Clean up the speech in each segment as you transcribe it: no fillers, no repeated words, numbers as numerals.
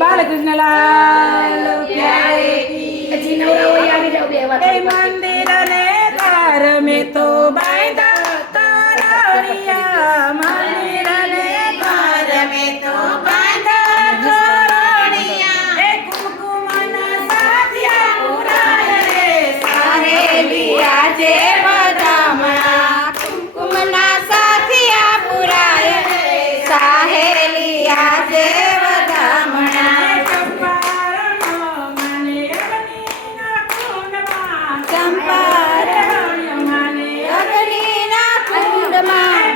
બાલકૃષ્ણ લાલ પ્યારે કી જય। મંદિર ને દ્વાર મેં તો બાંધા તોરણિયા, મંદિર ને દ્વાર મેં તો બાંધા તોરણિયા, એ કુમકુમના સાથિયા પુરાય રે સાહેલી આજે વધામણા, કુમકુમના સાથિયા પુરાય રે સાહેલી આજે વધામણા, ચંપારણ અગ્નિના કુંડમાં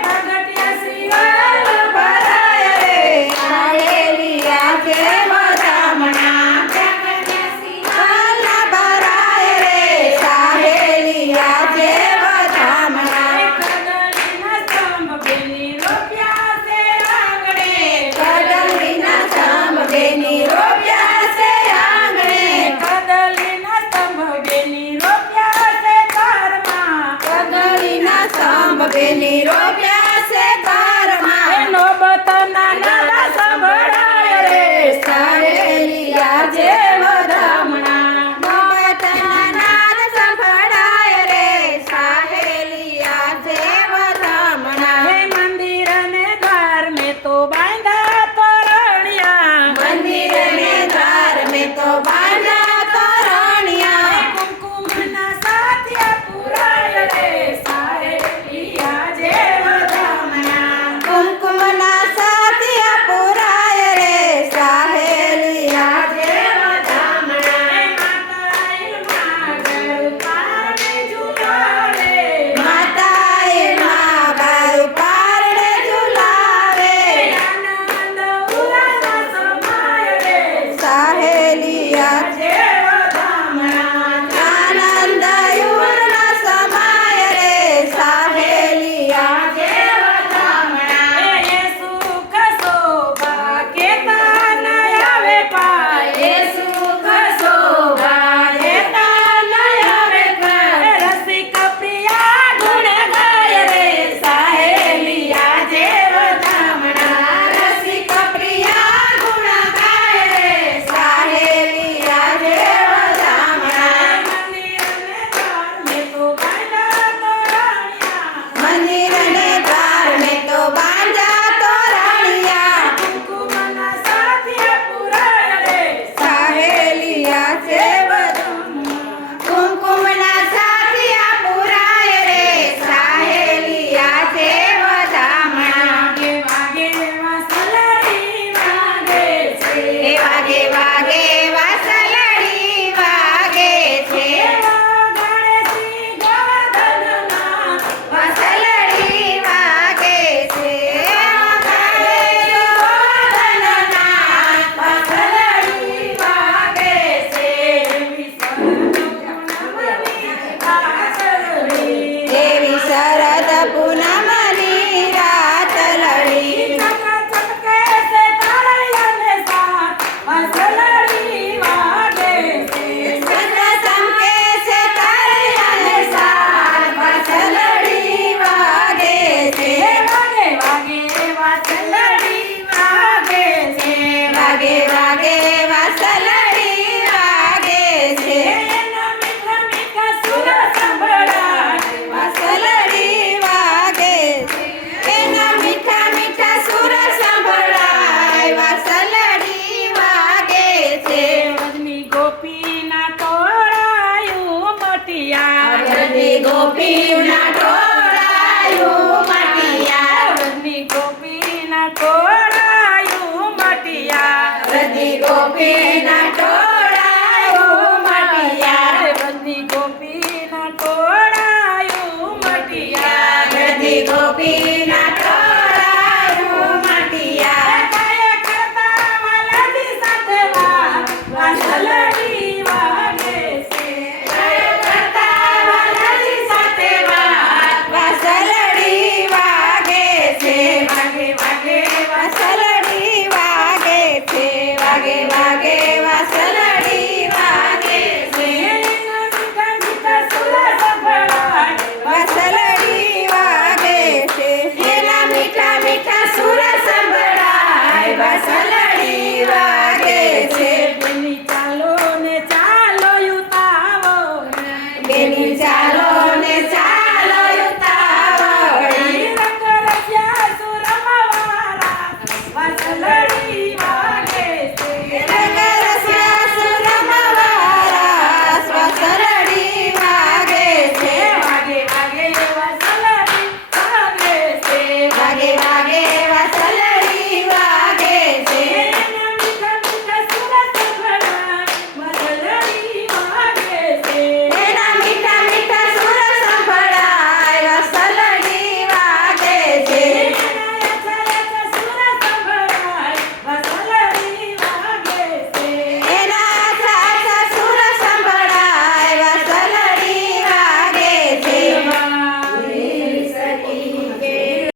ભરાય રે સાહેલી આજે વધામણા, ભરાય રે સાહેલી આજે વધામણા, કદલીના સ્તંભ બેની રોપ્યા છે આંગણે, કદલીના સ્તંભ બેની રોપ્યા છે ઘરમાં, નોબતના નાદા સંભળાય રે સાહેલી આજે વધામણા, નોબતના નાદ સંભળાય રે સાહેલી આજે વધામણા, હે મંદિર ને દ્વાર મેં તો બાંધા તોરણિયા, મંદિર ને દ્વાર મેં તો બાંધા તોરણિયા, કુમકુમના સાથિયા પુરાય રે સાહેલી આજે વધામણા, કુમકુમના સાથિયા પુરાય રે સાહેલી આજે વધામણા, માતા એમાં ગાય પારણે ઝુલાવે, સાહેલી આજે આનંદ યુરના સમાય રે સાહેલી આજે વધામણા, એ સુખ શોભા કેતા ન આવે પાય, એ સુખ શોભા કેતા ન આવે પાય, રસિક પ્રિયા ગુણ ગાય રે સાહેલી આજે વધામણા, રસિક પ્રિયા ગુણ ગાય રે સાહેલી આજે વધામણા, મંદિર ને દ્વાર મેં તો બાંધા મંદિર ને દ્વાર મેં તો બાંધા તોરણિયા, કુમકુમના સાથિયા પુરાય રે સાહેલી આજે વધામણા, કુમકુમના સાથિયા પુરાય રે સાહેલી આજે વધામણા, વાગે વાસલડી વાગે છે, એ વાગે વાગે વાસલડી વાગે છે, ગણેશી ગોવર્ધનના વાસલડી વાગે છે, વાસલડી વાગે છે, દેવી શરદ પૂનમની રાત લડી, ચમકે છે તાળીયાને સાથ વાસલડી વાગે છે, ચમકે છે તાળીયાને સાથ વાસલડી વાગે છે, વાગે વાગે વાસલડી વાગે છે, વાગે વાગે વાસલડી વાગે છે, એના મીઠા મીઠા સુર સંભળાય વાસલડી વાગે છે, એના મીઠા મીઠા સુર સંભળાય વાસલડી વાગે છે, રજની ગોપીના ટોળાયું મટિયા, રજની ગોપીના ટોળાયું મટિયા, રજની ગોપીના ટોળાયું મટિયા, રજની ગોપી